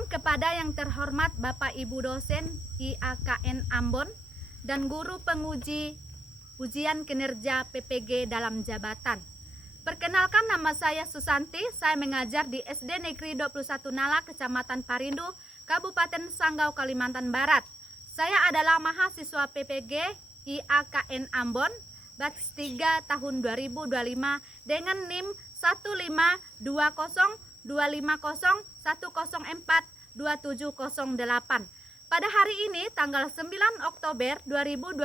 Salam kepada yang terhormat Bapak Ibu dosen IAKN Ambon dan guru penguji ujian kinerja PPG dalam jabatan. Perkenalkan, nama saya Susanti, saya mengajar di SD Negeri 21 Nala, Kecamatan Parindu, Kabupaten Sanggau, Kalimantan Barat. Saya adalah mahasiswa PPG IAKN Ambon, batch 3 tahun 2025 dengan NIM 152501501042708. Pada hari ini, tanggal 9 Oktober 2025,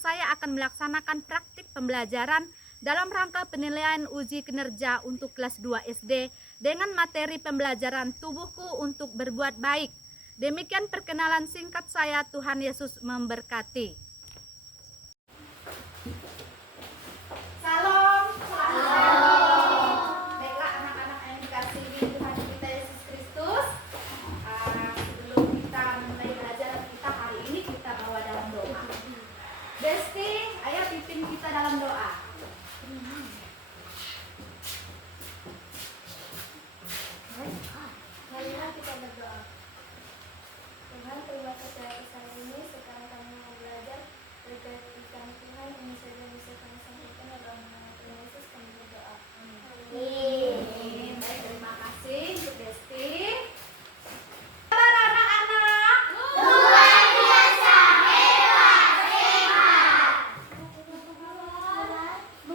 saya akan melaksanakan praktik pembelajaran dalam rangka penilaian uji kinerja untuk kelas 2 SD dengan materi pembelajaran tubuhku untuk berbuat baik. Demikian perkenalan singkat saya, Tuhan Yesus memberkati. Salam. Baiklah anak-anak yang dikasihi Tuhan kita Yesus Kristus, sebelum kita mulai belajar kita hari ini, kita bawa dalam doa. Besti, ayo pimpin kita dalam doa. Marilah kita berdoa. Tuhan, terima kasih atas hari ini. Sekarang kami mau belajar terkait ikan Tuhan. Ini saja bisa kami sampaikan dalam nama Tuhan Yesus. Kami berdoa. Amin. Baik, terima kasih untuk Besti. Kabar anak-anak? Luar biasa, hebat, sehat.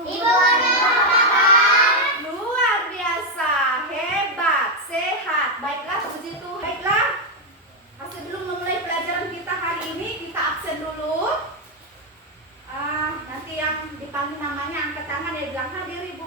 Ibu apa kabar? Luar biasa, hebat, sehat. Baiklah, puji Tuhan. Baiklah, sebelum memulai pelajaran kita hari ini, kita absen dulu. Nanti yang dipanggil namanya angkat tangan, ya bilang hadir Ibu.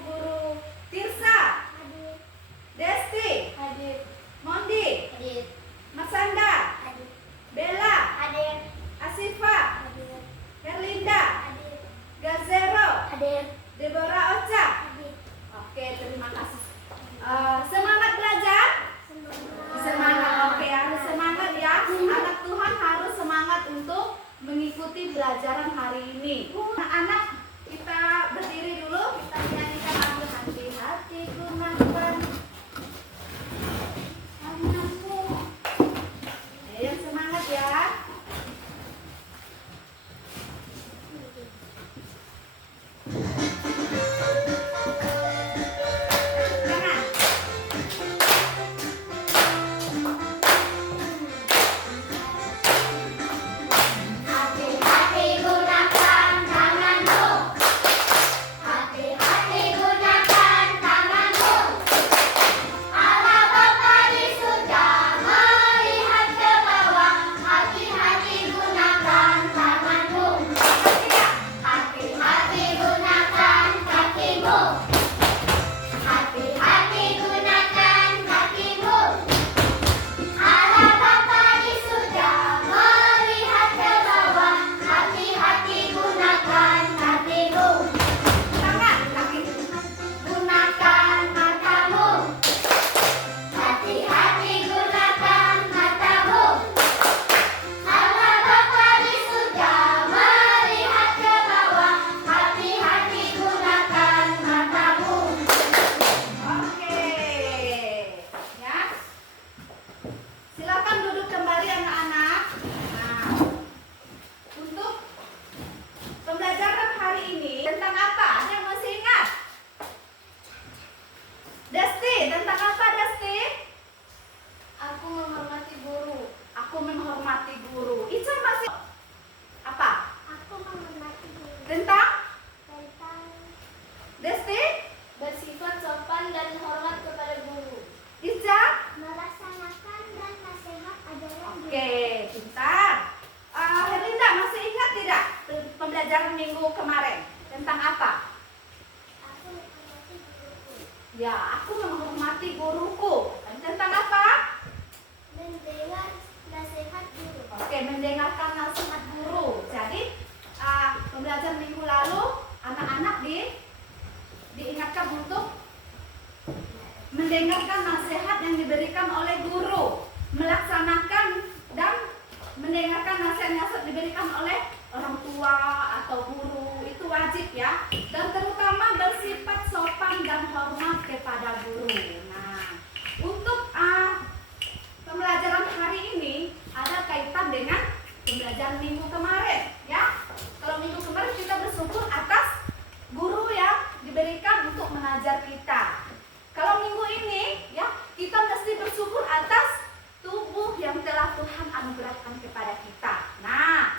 anugerahkan kepada kita. Nah,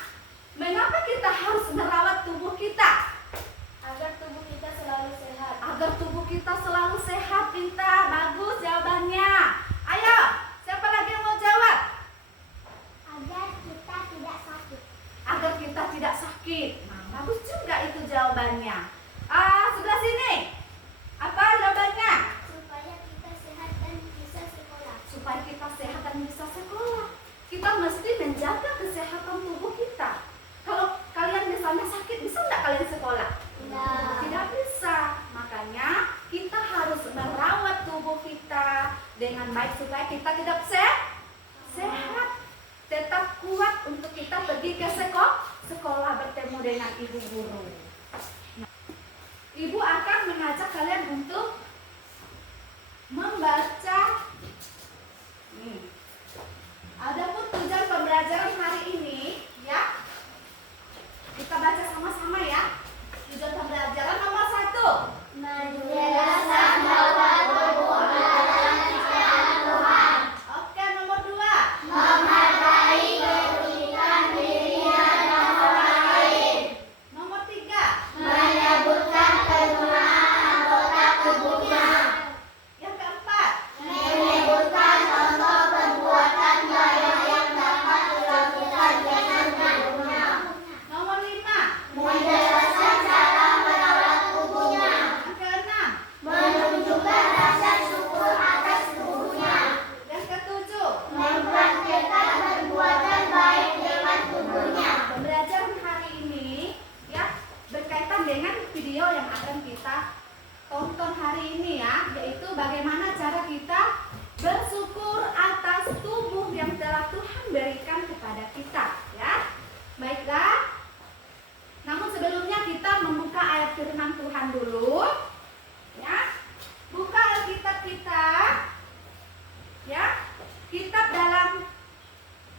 mengapa kita harus merawat tubuh kita? Agar tubuh kita selalu sehat. Agar tubuh kita selalu sehat, pintar, bagus jawabannya. Ayo, siapa lagi yang mau jawab? Agar kita tidak sakit. Agar kita tidak sakit. Nah, bagus juga itu jawabannya. Sebelah sini. Apa jawabannya? Supaya kita sehat dan bisa sekolah. Supaya kita sehat dan bisa sekolah. Kita mesti menjaga kesehatan tubuh kita. Kalau kalian misalnya sakit, bisa nggak kalian sekolah? Tidak bisa. Makanya kita harus merawat tubuh kita dengan baik supaya kita tidak sehat, tetap kuat untuk kita pergi ke sekolah bertemu dengan ibu guru. Nah, ibu akan mengajak kalian untuk membaca. Adapun tujuan pembelajaran hari ini, ya, kita baca sama-sama ya. Tujuan pembelajaran nomor 1. Menjelaskan bahwa tubuh adalah ciptaan Tuhan. Oke, nomor 2. Menghargai keunikan diri dan orang lain. Nomor 3. Menyebutkan kegunaan anggota tubuhnya. Yang keempat. Menyebutkan contoh perbuatan baik yang dapat dilakukan dengan tubuhnya. Nomor 5. Menjelaskan cara merawat tubuhnya. Yang keenam. Menunjukkan rasa syukur atas tubuhnya. Yang ketujuh. Mempraktikkan perbuatan baik dengan tubuhnya. Pembelajaran hari ini ya berkaitan dengan video yang akan kita tonton hari ini ya, yaitu bagaimana cara kita bersyukur atas tubuh yang telah Tuhan berikan kepada kita ya. Baiklah. Namun sebelumnya kita membuka ayat firman Tuhan dulu. Ya. Buka Alkitab kita. Ya. Kitab dalam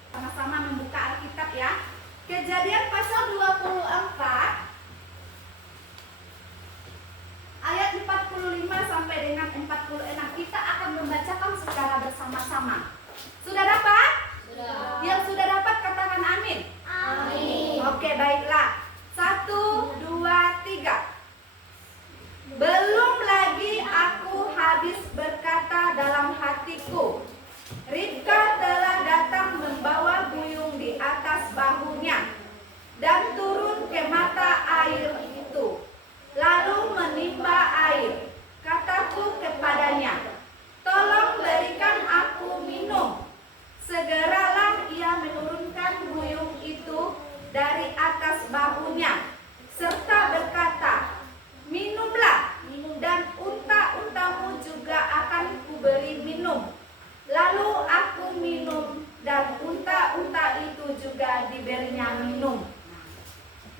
sama-sama membuka Alkitab ya. Kejadian pasal 24 ayat 45 sampai dengan 46 kita akan membacakan secara bersama-sama. Sudah dapat? Sudah. Yang sudah dapat katakan amin. Amin. Oke, baiklah. 1, 2, 3. Belum lagi aku habis berkata dalam hatiku, Ribka telah datang membawa buyung di atas bahunya dan turun ke mata air itu, lalu menimba air. Kataku kepadanya, tolong berikan aku minum. Segeralah ia menurunkan buyung itu dari atas bahunya, serta berkata, minumlah, dan unta-untamu juga akan kuberi minum. Lalu aku minum, dan unta-unta itu juga diberinya minum.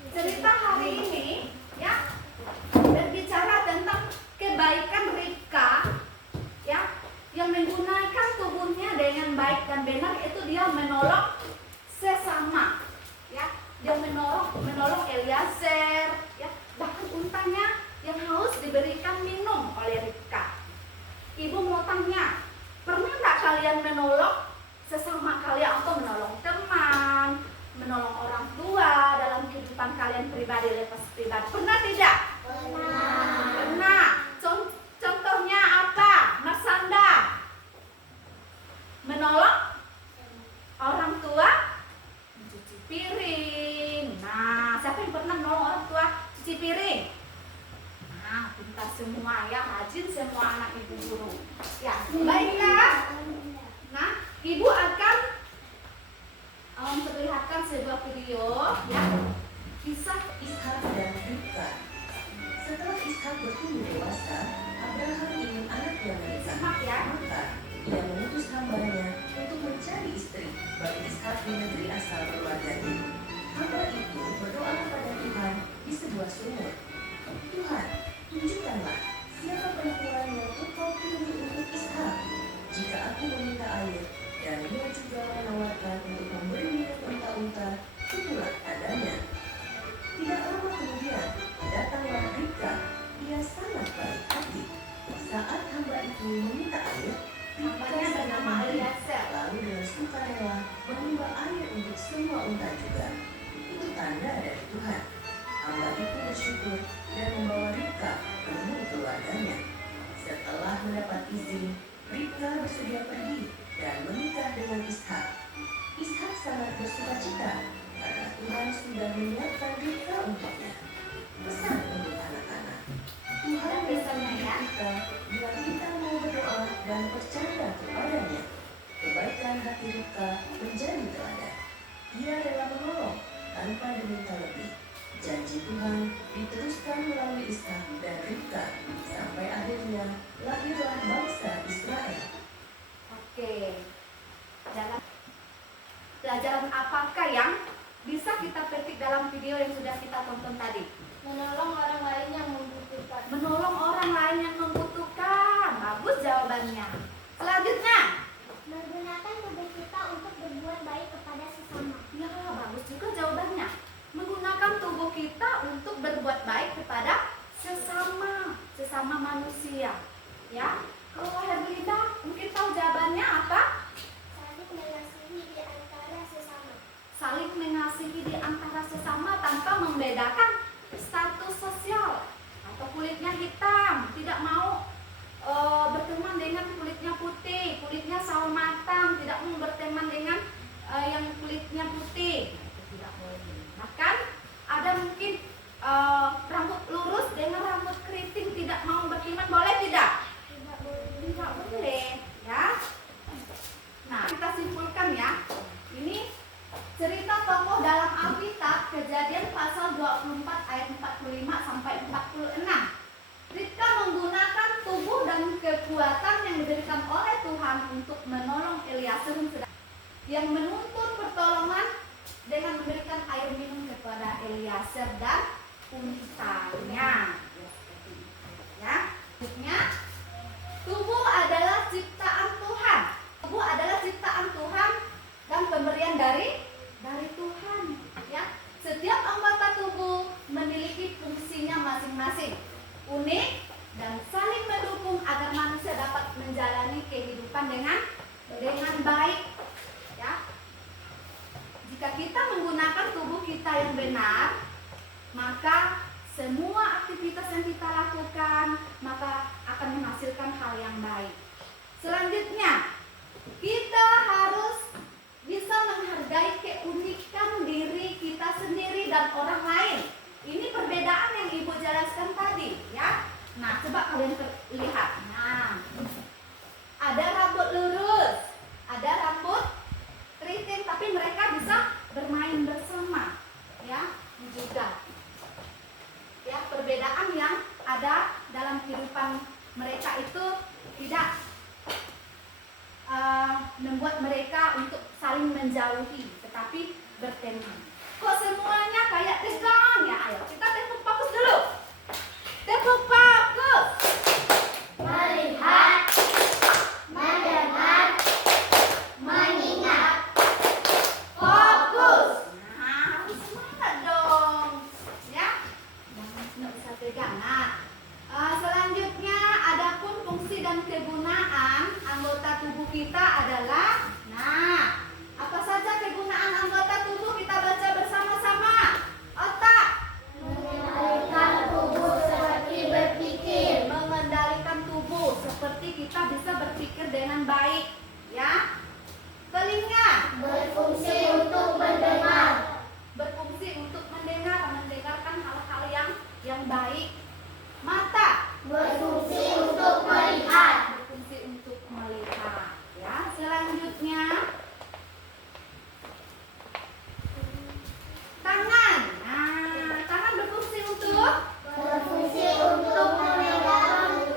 Cerita hari ini ya berbicara tentang kebaikan Ribka ya, yang menggunakan tubuhnya dengan baik dan benar. Itu dia menolong sesama ya, dia menolong Eliezer ya, bahkan untanya yang haus diberikan minum oleh Ribka. Ibu mau tanya, pernah nggak kalian menolong sesama kalian atau menolong teman, menolong orang tua dalam kehidupan kalian pribadi, lepas pribadi? Pernah tidak? Pernah. Contohnya apa? Marsanda menolong orang tua mencuci piring. Nah, siapa yang pernah menolong orang tua cuci piring? Nah, pintar semua ya, rajin semua anak ibu guru. Ya, baiklah. Nah, ibu akan memperlihatkan sebuah video ya, kisah Ishak dan Ribka. Setelah Ishak bertumbuh dewasa, Abraham ingin anak yang menikah. Ishak ya. Maka ia mengutus hambanya untuk mencari istri bagi Ishak di negeri asal keluarganya. Hamba itu berdoa kepada Tuhan di sebuah sumur. Tuhan, tunjukkanlah siapa perempuan yang Engkau pilih untuk Ishak. Jika aku meminta air, dan dia juga menawarkan untuk memberi minum unta-unta, itulah adanya. Tidak lama kemudian, datanglah Ribka. Dia sangat baik hati. Saat hamba itu meminta air, Ribka hambanya bernama Eliezer. lalu Ishak. Ishak sangat bersukacita karena Tuhan sudah menyiapkan Ribka untuknya. Pesan untuk anak-anak. Tuhan Pesannya ya. kita bila kita mau berdoa dan percaya kepadanya. Kebaikan hati Ribka menjadi teladan. Ia rela menolong tanpa diminta lebih. Janji Tuhan diteruskan melalui Ishak dan Ribka sampai akhirnya lahirlah bangsa Israel. Oke. Dalam pelajaran apakah yang bisa kita petik dalam video yang sudah kita tonton tadi? Menolong orang lain yang membutuhkan. Menolong orang lain yang membutuhkan. Bagus jawabannya. Selanjutnya. Menggunakan tubuh kita untuk berbuat baik kepada sesama. Ya, bagus juga jawabannya. Menggunakan tubuh kita untuk berbuat baik kepada sesama manusia. Ya. Kalau Herlinda mungkin tahu jawabannya apa? Saling mengasihi di antara sesama. Saling mengasihi di antara sesama tanpa membedakan status sosial atau kulitnya hitam, tidak mau berteman dengan kulitnya putih, kulitnya sawo matang, tidak mau berteman dengan yang kulitnya putih. Itu tidak boleh. Bahkan ada mungkin rambut lurus dengan rambut keriting tidak mau berteman, boleh tidak? Tidak boleh. Tidak boleh, ya. Nah, kita simpulkan ya. Ini cerita tokoh dalam Alkitab, Kejadian pasal 24 ayat 45 sampai 46. Ribka menggunakan tubuh dan kekuatan yang diberikan oleh Tuhan untuk menolong Eliezer yang menuntut pertolongan dengan memberikan air minum kepada Eliezer dan untanya. Ya, selanjutnya, tubuh adalah ciptaan Tuhan. Tubuh adalah ciptaan Tuhan dan pemberian dari Tuhan. Ya, setiap anggota tubuh memiliki fungsinya masing-masing, unik dan saling mendukung agar manusia dapat menjalani kehidupan dengan baik. Ya, jika kita menggunakan tubuh kita yang benar, maka semua aktivitas yang kita lakukan maka akan menghasilkan hal yang baik. Selanjutnya, kita harus bisa menghargai keunikan diri kita sendiri dan orang lain. Ini perbedaan yang Ibu jelaskan tadi, ya. Nah, coba kalian lihat. Nah, ada rambut lurus, ada rambut keriting, tapi mereka bisa bermain bersama, ya. Ini juga, ya, perbedaan yang ada dalam kehidupan mereka itu tidak membuat mereka untuk saling menjauhi, tetapi berteman. Kok semuanya kayak tegang ya? Ayo kita tepuk fokus dulu. Tepuk fokus. Melihat, mendengar, mengingat. Fokus. Nah, harus semangat dong. Ya. Nggak bisa pegang. Nah, selanjutnya adapun fungsi dan kegunaan anggota tubuh kita adalah, nah, apa saja kegunaan anggota tubuh? Kita baca bersama-sama. Otak. Mengendalikan tubuh seperti berpikir. Mengendalikan tubuh seperti kita bisa berpikir dengan baik, ya. Telinga. Berfungsi untuk mendengar. Berfungsi untuk mendengarkan hal-hal yang baik. Mata. Berfungsi untuk melihat. Berfungsi untuk melihat, ya. Selanjutnya, tangan. Nah, tangan berfungsi untuk Berfungsi untuk memegang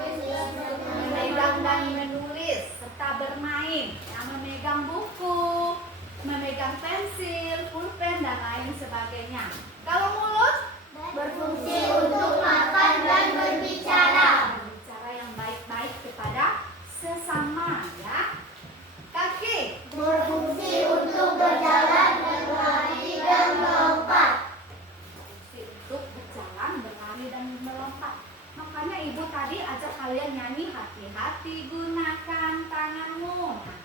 dan menulis serta bermain, ya, memegang buku, memegang pensil, pulpen dan lain sebagainya. Kalau mulut berfungsi untuk makan dan berbicara. berbicara yang baik-baik kepada sesama, ya. Kaki Berfungsi untuk berjalan, berlari, dan melompat. berfungsi untuk berjalan, berlari dan melompat. Makanya Ibu tadi ajak kalian nyanyi, hati-hati gunakan tanganmu. Nah,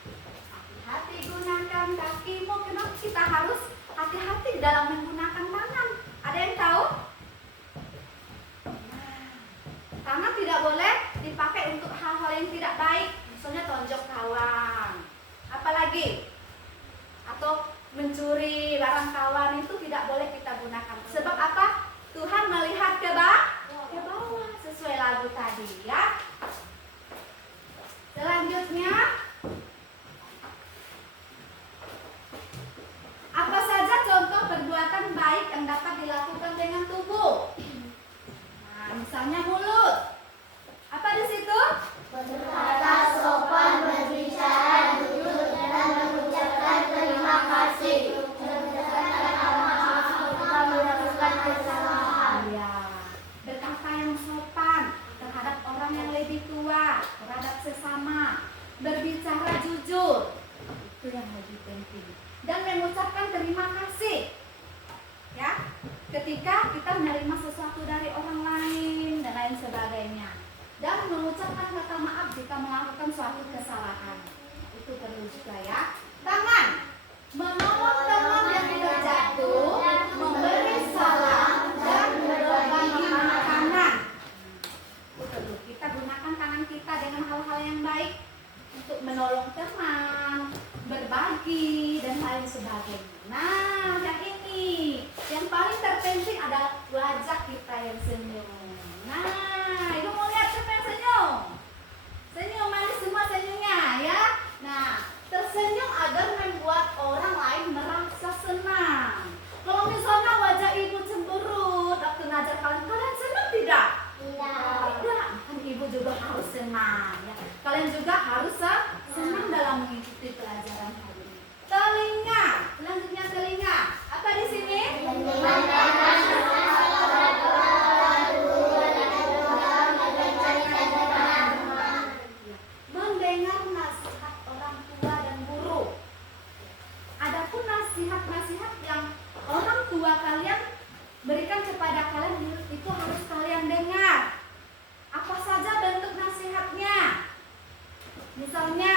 hati-hati gunakan kakimu. Kenapa kita harus hati-hati dalam menggunakan tangan? Ada yang tahu? Tangan tidak boleh dipakai untuk hal-hal yang tidak baik, misalnya tonjok kawan. Apalagi tadi ya. Selanjutnya, apa saja contoh perbuatan baik yang dapat dilakukan dengan tubuh? Nah, misalnya mulut. Apa di situ? Berkata sopan, berbicara jujur, dan mengucapkan terima kasih. Kita melakukan kesalahan. Ya, berkata yang sopan terhadap orang yang lebih tua, terhadap sesama, berbicara jujur, itu yang lebih penting, dan mengucapkan terima kasih. Ya, ketika kita menerima sesuatu dari orang lain dan lain sebagainya, dan mengucapkan kata maaf jika melakukan suatu kesalahan, itu perlu juga ya. Tangan, menolong teman yang terjatuh, memberi salam, dan berbagi makanan. Itu perlu kita gunakan tangan kita dengan hal-hal yang baik untuk menolong teman, berbagi, dan lain sebagainya. Nah, yang ini yang paling terpenting adalah wajah kita yang senyum. Nah, ibu mau lihat siapa yang senyum? Senyum, manis semua senyumnya ya. Nah, tersenyum agar membuat orang lain merasa senang. Kalau misalnya wajah ibu cemberut waktu ngajar kalian senang tidak? Tidak, kan ibu juga harus senang ya. Kalian juga harus senang dalam mengikuti pelajaran hari ini. Telinga, selanjutnya telinga. Apa di sini? Mendengar nasihat orang tua dan guru. Adapun nasihat-nasihat yang orang tua kalian berikan kepada kalian itu harus kalian dengar. Apa saja bentuk nasihatnya? Misalnya,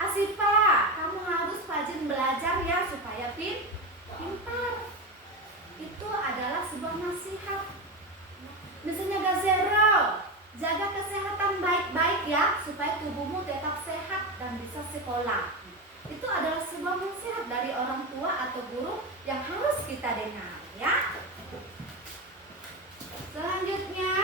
Asifa, kamu harus rajin belajar ya supaya pintar. Itu adalah sebuah nasihat. Misalnya Gazero, jaga kesehatan baik-baik ya supaya tubuhmu tetap sehat dan bisa sekolah. Itu adalah sebuah nasihat dari orang tua atau guru yang harus kita dengar ya. Selanjutnya,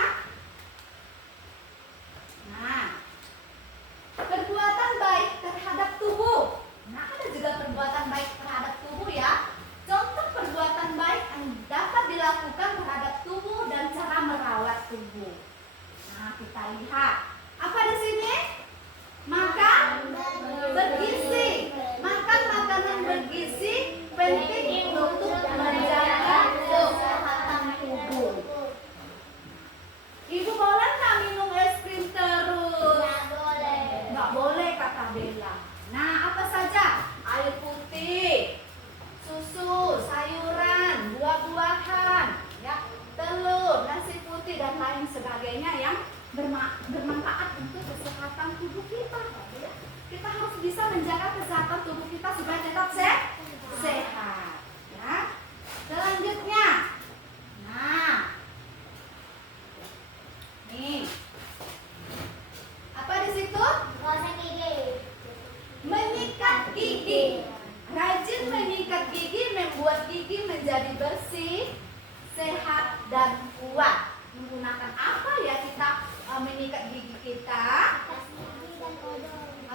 perbuatan baik terhadap tubuh. Nah, ada juga perbuatan baik terhadap tubuh ya. Contoh perbuatan baik yang dapat dilakukan terhadap tubuh dan cara merawat tubuh. Nah, kita lihat. Apa di sini? Makan bergizi. Makan makanan bergizi penting untuk menjaga kesehatan tubuh. Ibu boleh nggak minum es krim terus? Nggak boleh kata Bella. Nah, apa saja? Air putih, susu, sayuran, buah-buahan, ya, telur, nasi putih dan lain sebagainya yang bermanfaat untuk kesehatan tubuh kita. Ya. Kita harus bisa menjaga kesehatan tubuh kita supaya tetap sehat. Ya. Selanjutnya, nih, apa di situ? Menyikat gigi. Rajin menyikat gigi membuat gigi menjadi bersih, sehat, dan kuat. Menggunakan apa ya kita menyikat gigi kita?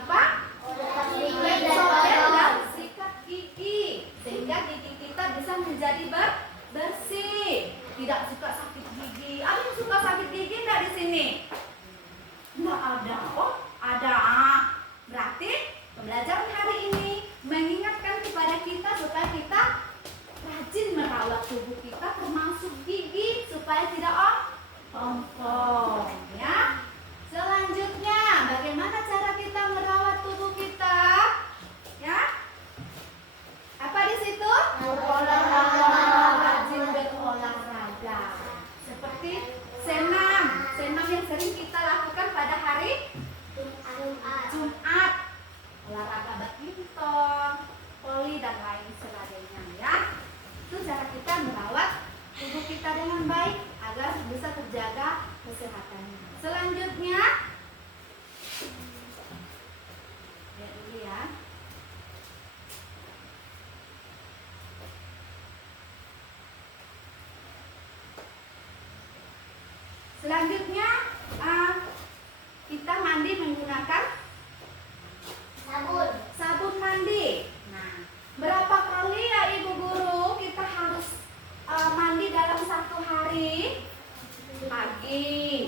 Apa? Mencolek dan sikat gigi sehingga gigi kita bisa menjadi bersih, tidak suka sakit gigi. Ada yang suka sakit gigi nggak di sini? Nggak ada. Oh, ada. Berarti pembelajaran hari ini mengingatkan kepada kita supaya kita rajin merawat tubuh kita termasuk gigi supaya tidak Selanjutnya kita mandi menggunakan sabun mandi. Nah, berapa kali ya Ibu Guru kita harus mandi dalam satu hari? Pagi.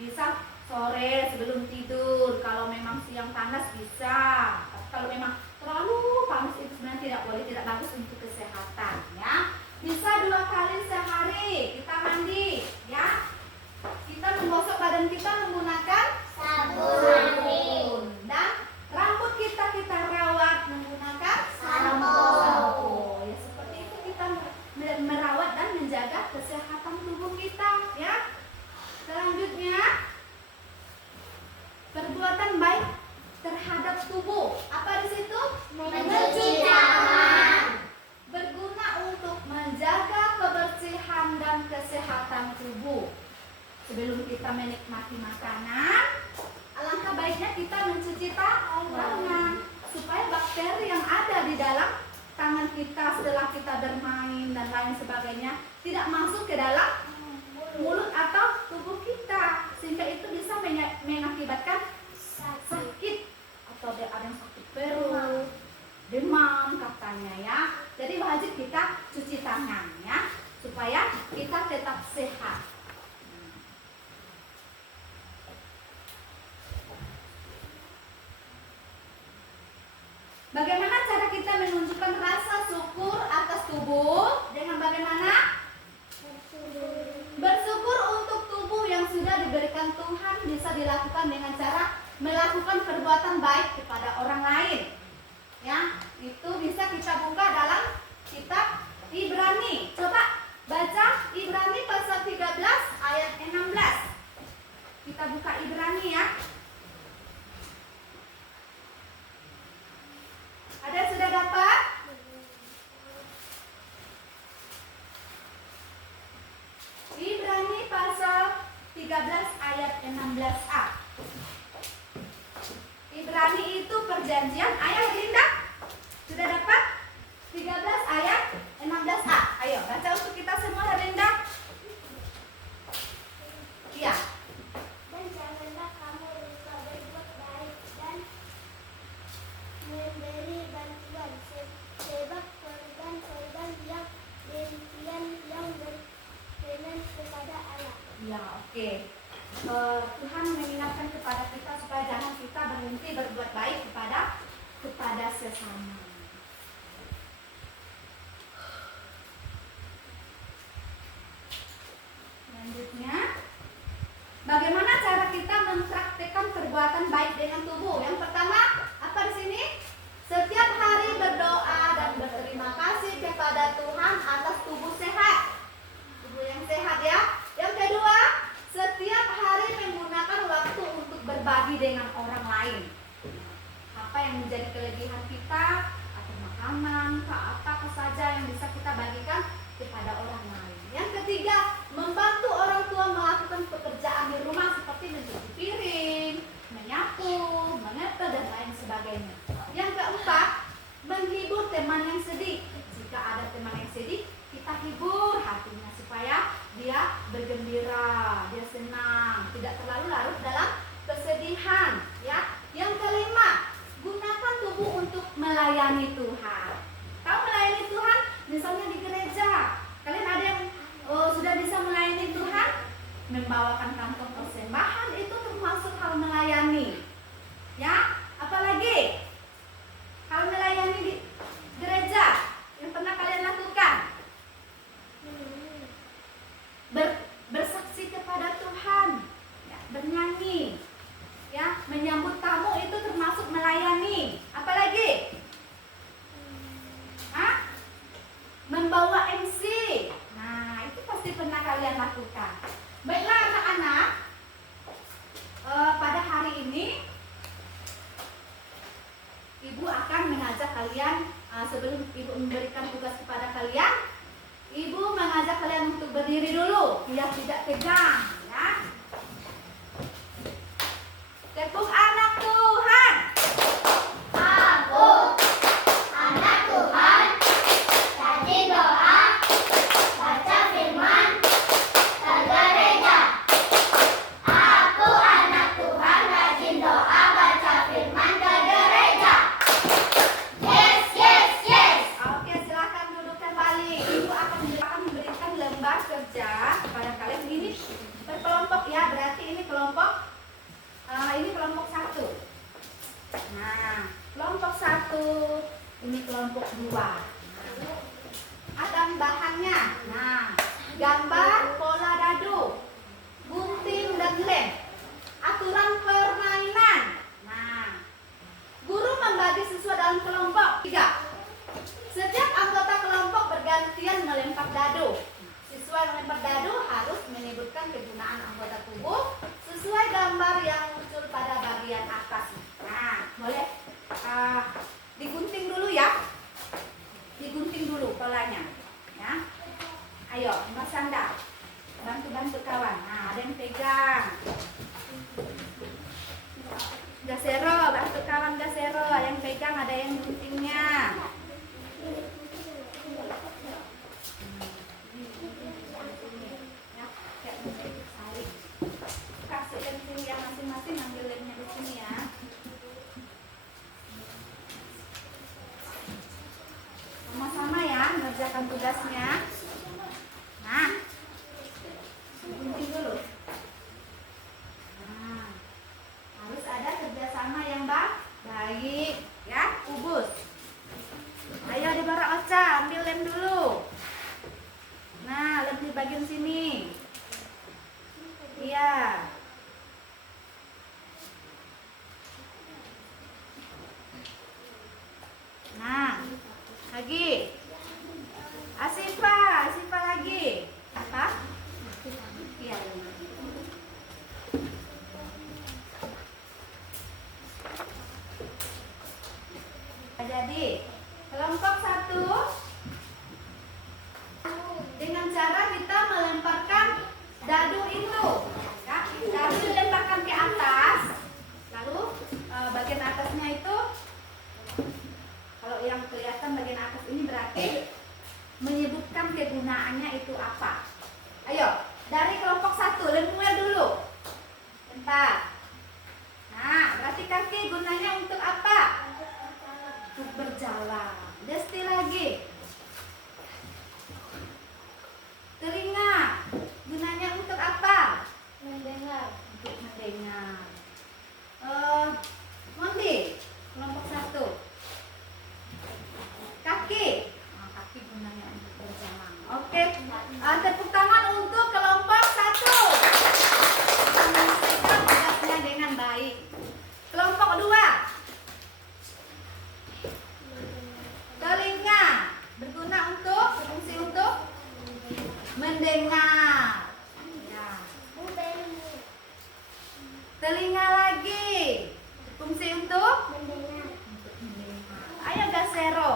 Bisa sore sebelum tidur. Kalau memang siang panas bisa. Kalau memang terlalu panas itu sebenarnya tidak boleh, tidak bagus untuk kesehatan ya. Bisa 2 kali sehari kita mandi ya. Kita menggosok badan kita menggunakan sabun. Dan rambut kita rawat menggunakan sampo. Ya seperti itu kita merawat dan menjaga kesehatan tubuh kita ya. Selanjutnya perbuatan baik terhadap tubuh. Apa di situ? Mencuci tangan. Berguna untuk menjaga kebersihan dan kesehatan tubuh. Sebelum kita menikmati makanan, alangkah baiknya kita mencuci tangan supaya bakteri yang ada di dalam tangan kita setelah kita bermain dan lain sebagainya tidak masuk ke dalam mulut atau tubuh kita, sehingga itu bisa mengakibatkan sakit atau ada yang sakit perut, demam katanya ya. Jadi wajib kita cuci tangan ya supaya kita tetap sehat. Bagaimana cara kita menunjukkan rasa syukur atas tubuh? Dengan bagaimana? Bersyukur untuk tubuh yang sudah diberikan Tuhan bisa dilakukan dengan cara melakukan perbuatan baik kepada orang lain. Ya, itu bisa kita buka dalam kitab Ibrani. Coba baca Ibrani pasal 13 ayat 16. Kita buka Ibrani ya. Ada yang sudah dapat? Ibrani pasal 13 ayat 16a. Ibrani itu perjanjian. Ayo Linda, sudah dapat? 13 ayat 16a. Ayo baca untuk kita semua Linda. Iya. Dan janganlah kamu lupa berbuat baik dan memberi bantuan, sebab korban-korban yang demikian yang berkenan kepada Allah. Ya, oke. Tuhan mengingatkan kepada kita supaya jangan kita berhenti berbuat baik kepada sesama. Selanjutnya, bagaimana cara kita mempraktikkan perbuatan baik dengan tubuh? Yang pertama, apa di sini? Setiap hari berdoa dan berterima kasih kepada Tuhan atas tubuh sehat. Tubuh yang sehat ya. Yang kedua, setiap hari menggunakan waktu untuk berbagi dengan orang lain. Apa yang menjadi kelebihan kita atau makanan, apa saja yang bisa kita bagikan kepada orang lain. Yang ketiga, membantu orang tua melakukan pekerjaan di rumah seperti mencuci piring, menyapu, mengepel dan lain sebagainya. Yang keempat, menghibur teman yang sedih. Jika ada teman yang sedih, kita hibur hatinya supaya dia bergembira, dia senang, tidak terlalu larut dalam kesedihan. Ya. Yang kelima, gunakan tubuh untuk melayani Tuhan. Tahu melayani Tuhan? Misalnya di gereja, kalian ada yang sudah bisa melayani Tuhan? Membawakan kantong persembahan itu termasuk hal melayani. Ya, apalagi hal melayani di gereja yang pernah kalian lakukan? Bersaksi kepada Tuhan, ya, bernyanyi, ya, menyambut tamu itu termasuk melayani. Apalagi? Membawa MC. Nah, itu pasti pernah kalian lakukan. Baiklah anak-anak, pada hari ini Ibu akan mengajak kalian, sebelum Ibu memberikan tugas kepada kalian, Ibu mengajak kalian untuk berdiri dulu, biar tidak tegang, ya. Tepuk anak Tuhan. Aku, anak Tuhan, rajin doa, baca firman, ke gereja. 1, ini kelompok 2. Ada bahannya. Nah, gambar pola dadu, gunting dan lem. Aturan permainan. Nah, guru membagi siswa dalam kelompok 3. Setiap anggota kelompok bergantian melempar dadu. Siswa yang melempar dadu harus menyebutkan kegunaan anggota tubuh sesuai gambar yang muncul pada bagian atas. Nah, boleh digunting dulu ya. Digunting dulu polanya. Ya. Ayo, Mas Sanda. Bantu-bantu kawan. Nah, ada yang pegang. Gasero, bantu kawan gasero. Ada yang pegang, ada yang guntingnya. Kasih pensil yang masing-masing, ambil lemnya di sini ya. Sama-sama ya, mengerjakan tugasnya. Nah, gunting dulu. Nah, harus ada kerjasama yang baik, ya, Ubus. Ayo Debora Ocha, ambil lem dulu. Nah, lem di bagian sini. Iya. Nah, lagi. Asifa lagi. Apa? Iya. Jadi, kelompok 1 dengan cara kita melemparkan dadu itu. Ya, dadu dilemparkan ke atas. Lalu bagian atasnya itu, kalau yang kelihatan bagian atas ini berarti menyebutkan kegunaannya itu apa. Ayo, dari kelompok 1, Lemuel dulu. Bentar. Nah, berarti kaki gunanya untuk apa? Untuk berjalan. Desti lagi. Telinga gunanya untuk apa? Mendengar. Untuk mendengar. Mondi, kelompok 1. Kaki. Kaki gunanya untuk berjalan. Oke. Tepuk tangan untuk kelompok 1. Menyelesaikan tugasnya dengan baik. Kelompok 2. Telinga berguna untuk, berfungsi untuk mendengar. Ya. Telinga lagi berfungsi untuk Mendengar. mendengar. Ayo Gasero.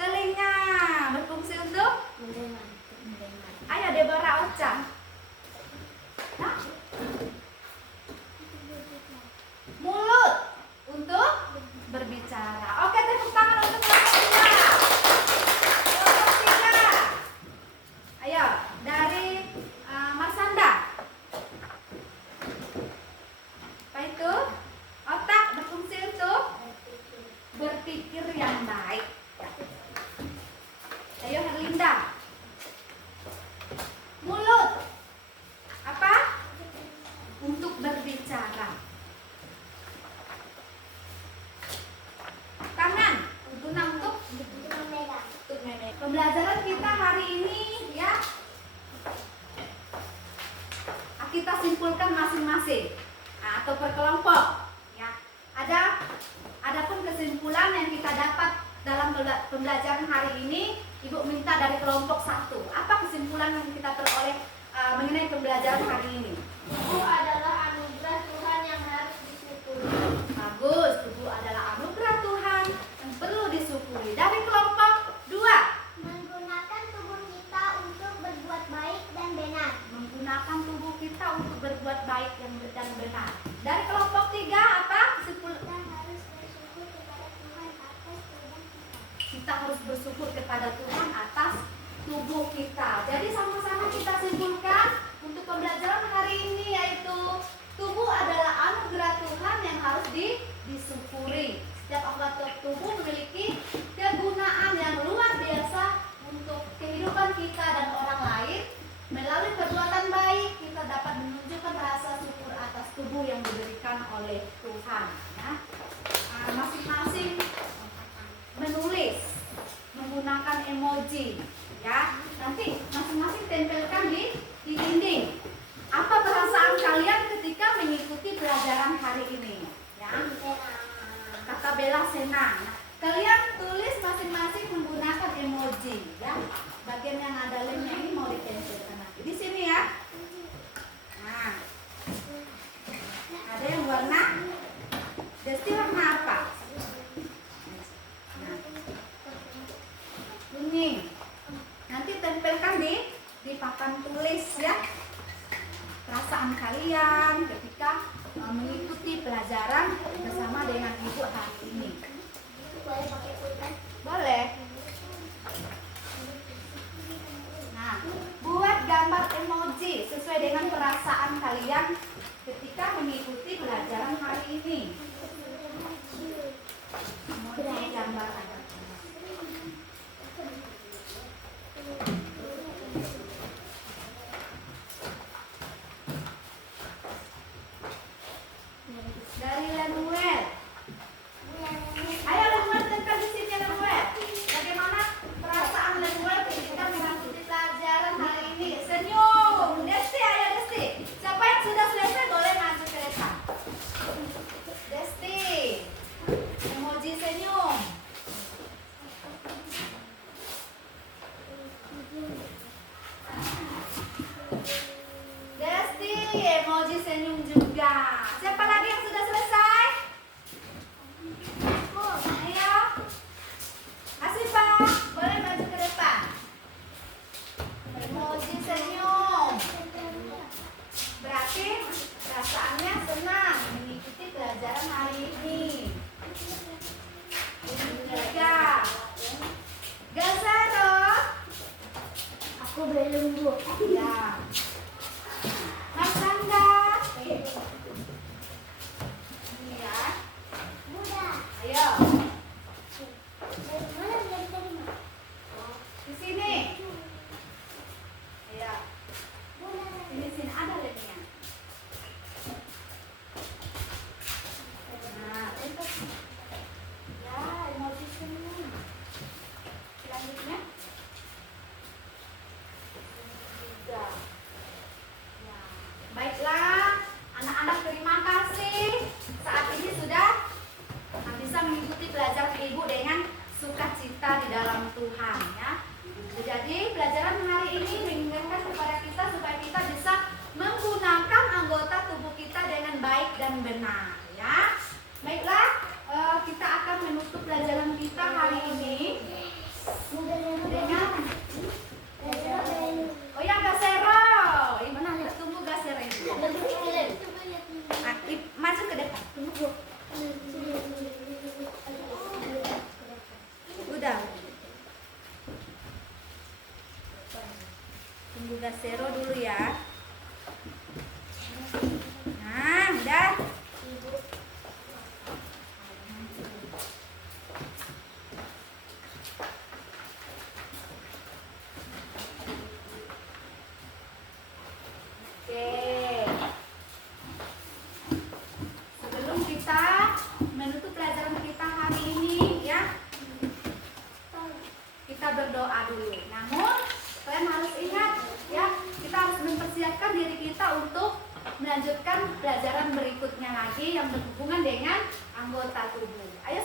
Telinga berfungsi untuk Mendengar. mendengar. Ayo Debora Ocha. Hah? Mulut untuk berbicara. Oke, tepuk tangan untuk kelompok 2. Kelompok 3. Ayo, dari Mas Sanda. Apa itu? Otak berfungsi untuk berpikir yang baik. Ayo Herlinda. Mulut apa? Untuk berbicara. Tangan berguna untuk Memegang. memegang. Pembelajaran kita hari ini ya, kita simpulkan masing-masing atau per kelompok ya. Adapun kesimpulan yang kita dapat dalam pembelajaran hari ini, Ibu minta dari kelompok 1. Apa kesimpulan yang kita peroleh mengenai pembelajaran hari ini? Tubuh adalah anugerah Tuhan yang harus disyukuri. Bagus, tubuh adalah anugerah Tuhan yang perlu disyukuri. Dari kelompok 2, Menggunakan tubuh kita untuk berbuat baik dan benar. menggunakan tubuh kita untuk berbuat baik dan benar. Dari kelompok 3, apa kesimpulan? Kita harus bersyukur kepada Tuhan atas tubuh Kita harus bersyukur kepada Tuhan atas tubuh kita. kita. Jadi sama-sama kita simpulkan untuk pembelajaran hari ini, yaitu tubuh adalah anugerah Tuhan yang harus disyukuri. Setiap anggota tubuh memiliki kegunaan yang luar biasa untuk kehidupan kita dan orang lain. Melalui perbuatan baik kita dapat menunjukkan rasa syukur atas tubuh yang diberikan oleh Tuhan. Ya. senang. Nah, kalian tulis masing-masing menggunakan emoji ya. Bagian yang ada lemnya ini mau dipensilkan nanti. Di sini ya. Nah, ada yang warna. Desti warna apa? Nah, kuning. Nanti tempelkan di papan tulis ya. Perasaan kalian ketika mengikuti pelajaran bersama dengan ibu hari ini. Boleh pakai pulpen? Boleh. Nah, buat gambar emoji sesuai dengan perasaan kalian ketika mengikuti pelajaran hari ini. Emoji gambar ada. Dari Lemuel. Ayo Lemuel tekan di sini Lemuel. Bagaimana perasaan Lemuel ketika mengikuti pelajaran hari ini? Senyum. Desti, ayo Desti. Siapa yang sudah selesai boleh maju ke depan. Desti. Emoji senyum. Desti, emoji senyum juga. Siapa lagi yang sudah selesai? Ayo. Asifah, boleh maju ke depan. Emoji senyum. Berarti perasaannya senang mengikuti pelajaran hari ini. Ini juga. Gazaro. Aku belum Bu. Ya. Mas Rangga. Iya. Mudah. Ayo. Mana belum terima? Di sini. Ayo. Mudah. Ini sini ada lemnya. Nah, untuk ya emoji senyum. Selanjutnya juga. Ya. Baiklah, anak-anak terima kasih. Saat ini sudah bisa mengikuti pelajaran ibu dengan sukacita di dalam Tuhan ya. Jadi pelajaran hari ini mengingatkan kepada kita supaya kita bisa menggunakan anggota tubuh kita dengan baik dan benar ya. Baiklah, kita akan menutup pelajaran kita hari ini dengan oh ya Gasero. Ibu tunggu Gasero itu. Masuk ke depan. Udah. Tunggu Gasero dulu ya. Nah, udah. Oke. Sebelum kita menutup pelajaran kita hari ini ya, kita berdoa dulu. Namun kalian harus ingat ya, kita harus mempersiapkan diri kita untuk melanjutkan pelajaran berikutnya lagi yang berhubungan dengan anggota tubuh. Ayo